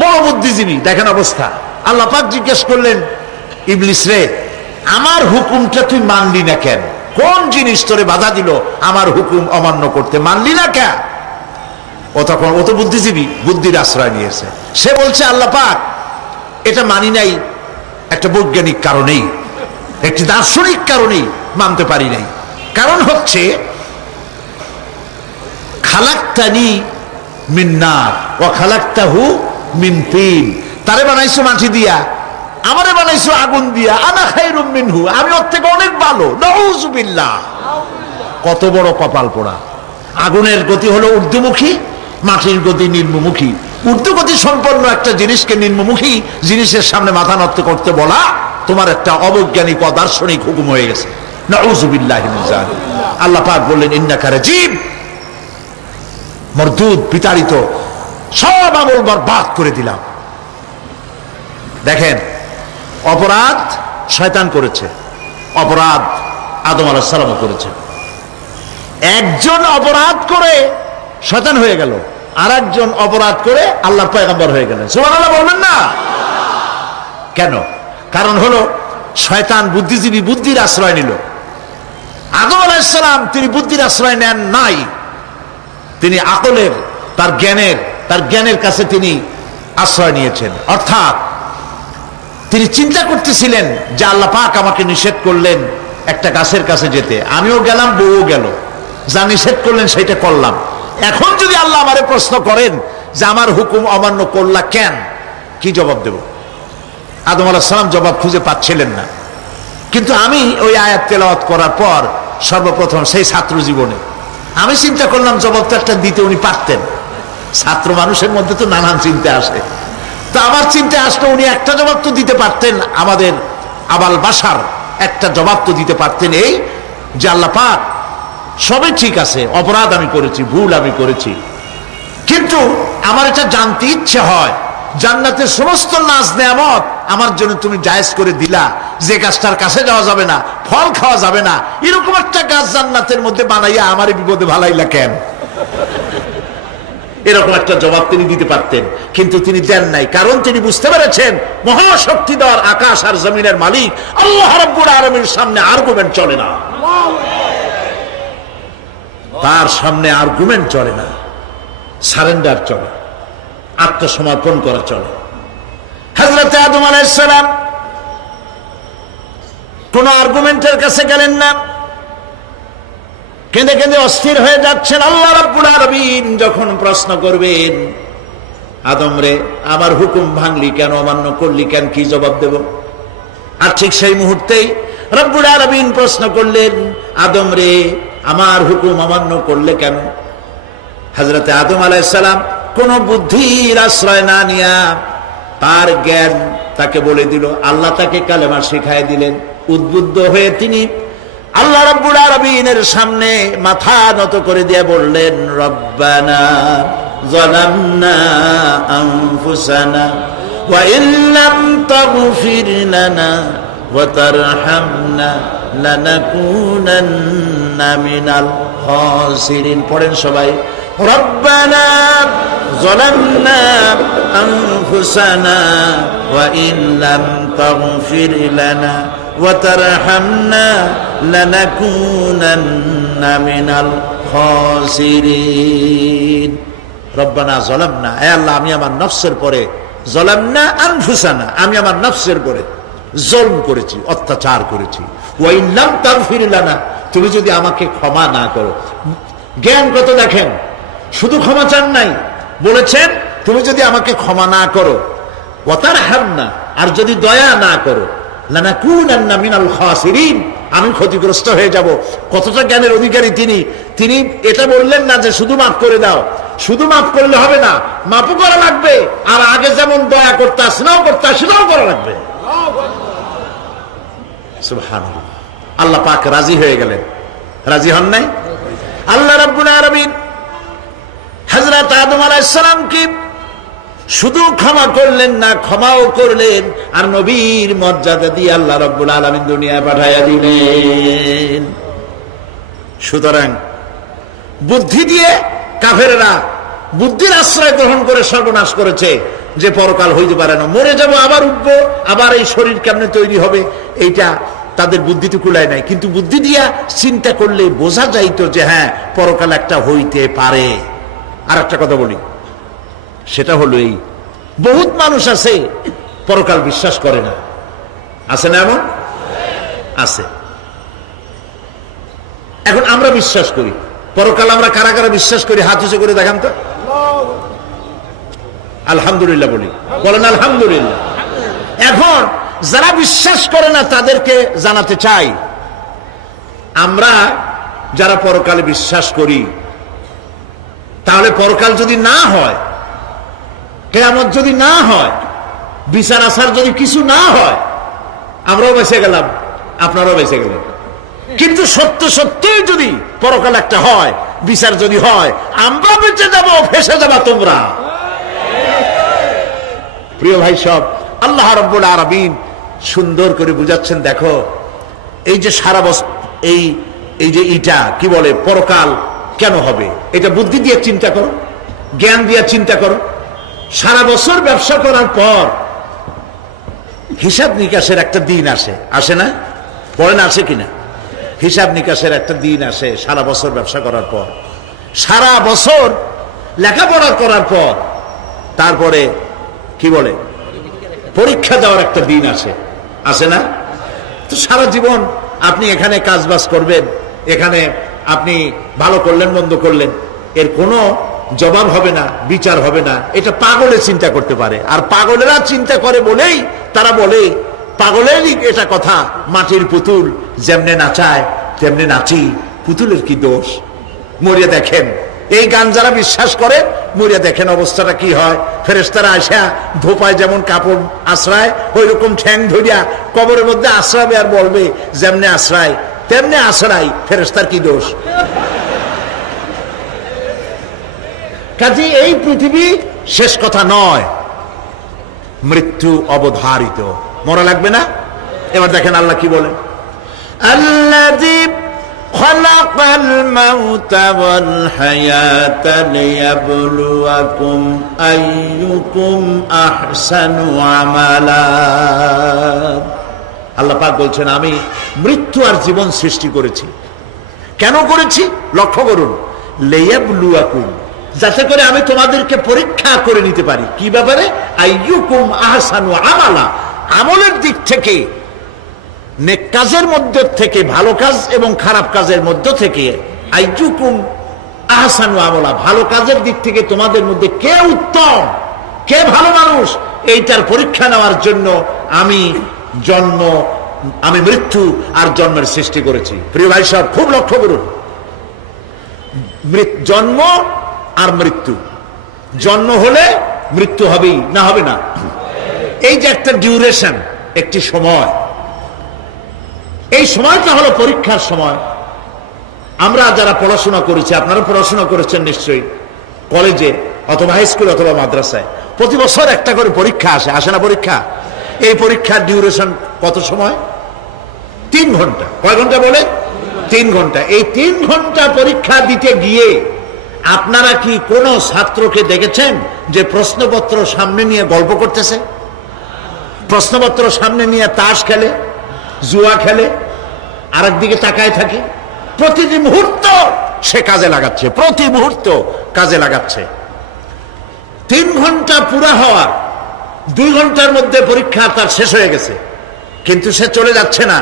বড় বুদ্ধিজীবী, দেখেন অবস্থা। আল্লাহ পাক জিজ্ঞেস করলেন, ইবলিস রে, আমার হুকুমটা তুই মানলি না কেন? কোন জিনিস তোরে বাধা দিল আমার হুকুম অমান্য করতে? মানলি না কেন? ও তখন, ও তো বুদ্ধিজীবী, বুদ্ধির আশ্রয় নিয়েছে। সে বলছে, আল্লাহ পাক, এটা মানি নাই একটা বৈজ্ঞানিক কারণেই, একটি দার্শনিক কারণেই মানতে পারি নাই। কারণ হচ্ছে খালাকতানি মিন নার ওয়া খালাকতাহু মিন তিন, তারে বানাইছো মাটি দিয়া, আমারে বানাইছো আগুন দিয়া, আনা খায়রুম মিনহু, আমি ওর থেকে অনেক ভালো। নাউযুবিল্লাহ। কত বড় কপাল পোড়া। আগুনের গতি হলো ঊর্ধ্বমুখী, মাটির গতি নিম্নমুখী। ঊর্ধ্বগতি সম্পন্ন একটা জিনিসকে নিম্নমুখী জিনিসের সামনে মাথা নত করতে বলা তোমার একটা অবৈজ্ঞানিক অদার্শনিক হুকুম হয়ে গেছে। নাউযুবিল্লাহি মিন যালিক। আল্লাহ পাক বললেন, ইন্নাকা রাজিম, মরদুদ, বিতাড়িত, সব আমল বরবাদ করে দিলাম। দেখেন, অপরাধ শয়তান করেছে, অপরাধ আদম আলাইহিস সালাম করেছে। একজন অপরাধ করে শয়তান হয়ে গেল, আর একজন অপরাধ করে আল্লাহর পয়গম্বর হয়ে গেলেন। সুবহানাল্লাহ বলবেন না? কেন? কারণ হলো শয়তান বুদ্ধিজীবী, বুদ্ধির আশ্রয় নিল। আদম আলাইহিস সালাম তিনি বুদ্ধির আশ্রয় নেন নাই, তিনি আকলের, তার জ্ঞানের কাছে তিনি আশ্রয় নিয়েছেন। অর্থাৎ তিনি চিন্তা করতেছিলেন যে আল্লাহ পাক আমাকে নিষেধ করলেন একটা গাছের কাছে যেতে, আমিও গেলাম, বউও গেল, যা নিষেধ করলেন সেটা করলাম। এখন যদি আল্লাহ আমারে প্রশ্ন করেন যে আমার হুকুম অমান্য করলা কেন, কি জবাব দেব? আদম আলাইহিস সালাম জবাব খুঁজে পাচ্ছিলেন না। কিন্তু আমি ওই আয়াত তেলাওয়াত করার পর সর্বপ্রথম সেই ছাত্র জীবনে আমি চিন্তা করলাম জবাব তো একটা দিতে উনি পারতেন। ছাত্র মানুষের মধ্যে তো নানান চিন্তা আসে, তো আমার চিন্তা আসলো উনি একটা জবাব তো দিতে পারতেন, আমাদের আবাল বাসার একটা জবাব তো দিতে পারতেন, এই যে আল্লাহ পাক সবই ঠিক আছে, অপরাধ আমি করেছি, ভুল আমি করেছি, কিন্তু আমার এটা জানতে ইচ্ছে হয় জান্নাতের সমস্ত নাজ নেয়ামত আমার জন্য তুমি জায়েজ করে দিলা, যে গাছটার কাছে যাওয়া যাবে না, ফল খাওয়া যাবে না, এরকম একটা গাছ জান্নাতের মধ্যে বানাইয়া আমার বিপদে ভালাইলা কেন? এরকম একটা জবাব তিনি দিতে পারতেন, কিন্তু তিনি দেন নাই। কারণ তিনি বুঝতে পেরেছেন মহাশক্তিধর আকাশ আর জমিনের মালিক আল্লাহ রাব্বুল আলামিনের সামনে আর্গুমেন্ট চলে না, তার সামনে আর্গুমেন্ট চলে না, সারেন্ডার চলে, আত্মসমর্পণ করা চলে। হযরত আদম আলাইহিস সালাম কোন আর্গুমেন্টের কাছে গেলেন না, কেঁদে কেঁদে অস্থির হয়ে যাচ্ছেন। আল্লাহ রাব্বুল আলামিন যখন প্রশ্ন করবেন, আদম রে আমার হুকুম ভাঙলি কেন, অমান্য করলি কেন, কি জবাব দেব? আর ঠিক সেই মুহূর্তেই রব্বুল আলামিন প্রশ্ন করলেন, আদম রে আমার হুকুম অমান্য করলে কেন? হযরত আদম আলাইহিস সালাম কোন বুদ্ধির আশ্রয় না নিয়া তার জ্ঞান তাকে বলে দিল, আল্লাহ তাকে কালেমা শিখায় দিলেন। উদ্বুদ্ধ হয়ে তিনি আল্লাহ রাব্বুল আলামিনের সামনে মাথা নত করে দিয়ে বললেন, রব্বানা যালামনা আনফুসানা ওয়া ইল্লাম তাগফির লানা ওয়া তারহামনা লানাকুনান্না মিনাল খাসিরিন। পড়েন সবাই, রব্বানা যালামনা আনফুসানা ওয়া ইল্লাম তাগফির লানা وترحمنا لنكونن من الخاسرين ربنا ظلمنا اے আল্লাহ আমি আমার নফসের পরে ظلمنا انفسنا আমি আমার নফসের পরে জুলম করেছি, অত্যাচার করেছি। ওয়া ইন লাম তাগফির লানা তুমি যদি আমাকে ক্ষমা না করো। জ্ঞান কত দেখেন, শুধু ক্ষমা চান নাই, বলেছেন তুমি যদি আমাকে ক্ষমা না করো, ওয়া তারহামনা আর যদি দয়া না করো, লানাকুনান্না মিনাল খাসিরিন আমি ক্ষতিগ্রস্ত হয়ে যাব। কতটা জ্ঞানের অধিকারী তিনি! তিনি এটা বললেন না যে শুধু মাফ করে দাও, শুধু মাফ করলে হবে না, মাফও করা লাগবে, আর আগে যেমন দয়া করতে স্নেহ করতে সেটাও করা লাগবে। সুবহানাল্লাহ। আল্লাহ পাক রাজি হয়ে গেলেন, রাজি হন নাই? আল্লাহ রাব্বুল আলামিন হযরত আদম আলাইহিস সালামকে শুধু ক্ষমা করলেন না, ক্ষমাও করলেন, আর নবীর মর্যাদা দিয়ে আল্লাহ রাব্বুল আলামিন দুনিয়ায় পাঠাইয়া দিলেন। সুতরাং বুদ্ধি দিয়ে কাফেররা বুদ্ধির আশ্রয় গ্রহণ করে সর্বনাশ করেছে, যে পরকাল হইতে পারে না, মরে যাব আবার উঠবো, আবার এই শরীর কেমনে তৈরি হবে, এইটা তাদের বুদ্ধিতে কুলায় নাই। কিন্তু বুদ্ধি দিয়া চিন্তা করলে বোঝা যাইতো যে হ্যাঁ পরকাল একটা হইতে পারে। আর একটা কথা বলি, সেটা হলো এই বহুত মানুষ আছে পরকাল বিশ্বাস করে না, আছে না? এমন আছে। এখন আমরা বিশ্বাস করি পরকাল, আমরা কারা কারা বিশ্বাস করি হাত উঁচু করে দেখান তো। আলহামদুলিল্লাহ বলি, বলেন আলহামদুলিল্লাহ। এখন যারা বিশ্বাস করে না তাদেরকে জানাতে চাই, আমরা যারা পরকালে বিশ্বাস করি, তাহলে পরকাল যদি না হয়, কিয়ামত যদি না হয়, বিচার আচার যদি কিছু না হয়, আমরাও বেঁচে গেলাম, আপনারাও বেঁচে গেলেন। কিন্তু সত্য সত্যই যদি পরকাল একটা হয়, বিচার যদি হয়, আমরা বেঁচে যাব, ফেসে যাবা তোমরা। প্রিয় ভাই সব, আল্লাহ রাব্বুল আলামিন সুন্দর করে বুঝাচ্ছেন। দেখো এই যে সারা বছর এই যে ইটা কি বলে পরকাল কেন হবে, এটা বুদ্ধি দিয়ে চিন্তা করো, জ্ঞান দিয়ে চিন্তা করো। সারা বছর ব্যবসা করার পর হিসাব নিকাশের একটা দিন আসে, আসে না? পড়েন আসে কিনা? হিসাব নিকাশের একটা দিন আসে সারা বছর ব্যবসা করার পর, সারা বছর লেখাপড়া করার পর, তারপরে কি বলে পরীক্ষা দেওয়ার একটা দিন আছে, আছে না? তো সারা জীবন আপনি এখানে কাজবাজ করবেন, এখানে আপনি ভালো করলেন মন্দ করলেন, এর কোনো জবাব হবে না, বিচার হবে না। এটা পাগলে চিন্তা করতে পারে, আর পাগলেরা চিন্তা করে বলেই তারা বলে, পাগলেরই এটা কথা, মাটির পুতুল যেমনে নাচায় তেমনে নাচি, পুতুলের কি দোষ? মরিয়া দেখেন, এই গান যারা বিশ্বাস করে মরিয়া দেখেন অবস্থাটা কি হয়। ফেরেশতারা আসা ধোপায় যেমন কাপড় আশ্রায়, ওই রকম ঠ্যাং ধরিয়া কবরের মধ্যে আশ্রাবে আর বলবে যেমনে আশ্রায় তেমনে আশ্রাই, ফেরেশতার কি দোষ? কাজে এই পৃথিবী শেষ কথা নয়, মৃত্যু অবধারিত, মরা লাগবে না। এবার দেখেন আল্লাহ কি বলেন, আল্লাযী খালাকাল মাউতা ওয়াল হায়াতা লিয়াবলুয়াকুম আইয়ুকুম আহসানু আমালা। আল্লাহ পাক বলছেন আমি মৃত্যু আর জীবন সৃষ্টি করেছি। কেন করেছি? লক্ষ্য করুন, লিয়াবলুয়াকুম, যাতে করে আমি তোমাদেরকে পরীক্ষা করে নিতে পারি। কি ব্যাপারে? আইয়ুকুম আহসানু আমালা, আমলের দিক থেকে, নেক কাজের মধ্য থেকে, ভালো কাজ এবং খারাপ কাজের মধ্য থেকে, আইয়ুকুম আহসানু আমালা, ভালো কাজের দিক থেকে তোমাদের মধ্যে কে উত্তম, কে ভালো মানুষ, এইটার পরীক্ষা নেওয়ার জন্য আমি মৃত্যু আর জন্মের সৃষ্টি করেছি। প্রিয় ভাই সাহেব, খুব লক্ষ্য করুন, জন্ম আর মৃত্যু, জন্ম হলে মৃত্যু হবেই, না হবে না? এই যে একটা ডিউরেশন, একটি সময়, এই সময়টা হলো পরীক্ষার সময়। আমরা যারা পড়াশোনা করেছি, আপনারা পড়াশোনা করেছেন নিশ্চয়ই, কলেজে অথবা হাই স্কুল অথবা মাদ্রাসায় প্রতি বছর একটা করে পরীক্ষা আসে, আসে না পরীক্ষা? এই পরীক্ষার ডিউরেশন কত সময়? 3 ঘন্টা। কয় ঘন্টা বলে? 3 ঘন্টা। এই 3 ঘন্টা পরীক্ষা দিতে গিয়ে আপনারা কি কোনো ছাত্রকে দেখেছেন যে প্রশ্নপত্র সামনে নিয়ে গল্প করতেছে, প্রশ্নপত্র সামনে নিয়ে তাস খেলে, জুয়া খেলে, আরেক দিকে তাকায় থাকে? প্রতিটি মুহূর্ত সে কাজে লাগাচ্ছে, প্রতি মুহূর্ত কাজে লাগাচ্ছে। 3 ঘন্টা পুরা হওয়ার 2 ঘন্টার মধ্যে পরীক্ষা তার শেষ হয়ে গেছে, কিন্তু সে চলে যাচ্ছে না,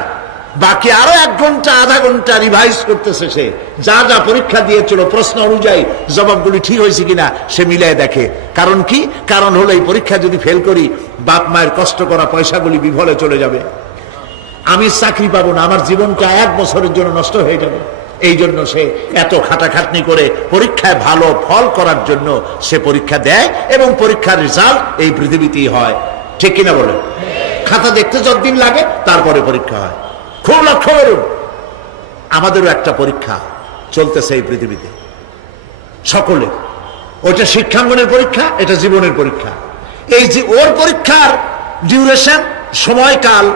বাকি আরো 1 ঘন্টা আধা ঘন্টা রিভাইজ করতেছে। সে যা যা পরীক্ষা দিয়েছিল প্রশ্ন অনুযায়ী জবাবগুলি ঠিক হয়েছে কিনা সে মিলাই দেখে। কারণ কি? কারণ হলো এই পরীক্ষা যদি ফেল করি, বাপ মায়ের কষ্ট করা পয়সাগুলি বিফলে চলে যাবে, আমি চাকরি পাবো না, আমার জীবনটা 1 বছরের জন্য নষ্ট হয়ে যাবে। এই জন্য সে এত খাটাখাটনি করে পরীক্ষায় ভালো ফল করার জন্য সে পরীক্ষা দেয়, এবং পরীক্ষার রেজাল্ট এই পৃথিবীতেই হয়। ঠিক কিনা বলে? খাতা দেখতে যতদিন লাগে তারপরে পরীক্ষা হয়। খুব লক্ষ্য করুন, আমাদেরও একটা পরীক্ষা চলতেছে এই পৃথিবীতে, সকলে। ওইটা শিক্ষাঙ্গনের পরীক্ষা, এটা জীবনের পরীক্ষা। এই যে ওর পরীক্ষার ডিউরেশন, সময়কাল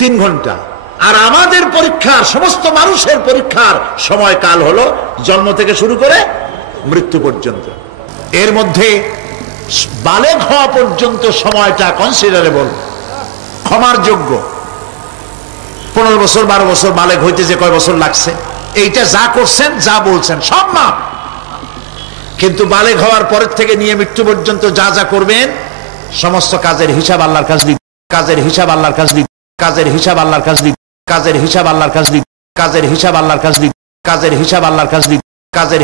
3 ঘন্টা, আর আমাদের পরীক্ষার, সমস্ত মানুষের পরীক্ষার সময়কাল হলো জন্ম থেকে শুরু করে মৃত্যু পর্যন্ত। এর মধ্যে বালেগ হওয়া পর্যন্ত সময়টা কনসিডারেবল, ক্ষমার যোগ্য। 15 বছর 12 বছর বালেগ হইতে যে কয় বছর লাগছে, এইটা যা করছেন যা বলছেন সব মাপ। কিন্তু বালেগ হওয়ার পরের থেকে নিয়ে মৃত্যু পর্যন্ত যা যা করবেন সমস্ত কাজের হিসাব আল্লাহর কাছে, কাজের হিসাব আল্লাহর কাছে, কাজের হিসাব আল্লাহর কাছে, কাজের হিসাব আল্লাহর কাছে, কাজের হিসাব আল্লাহর কাছে, কাজের হিসাব আল্লাহর কাছে, কাজের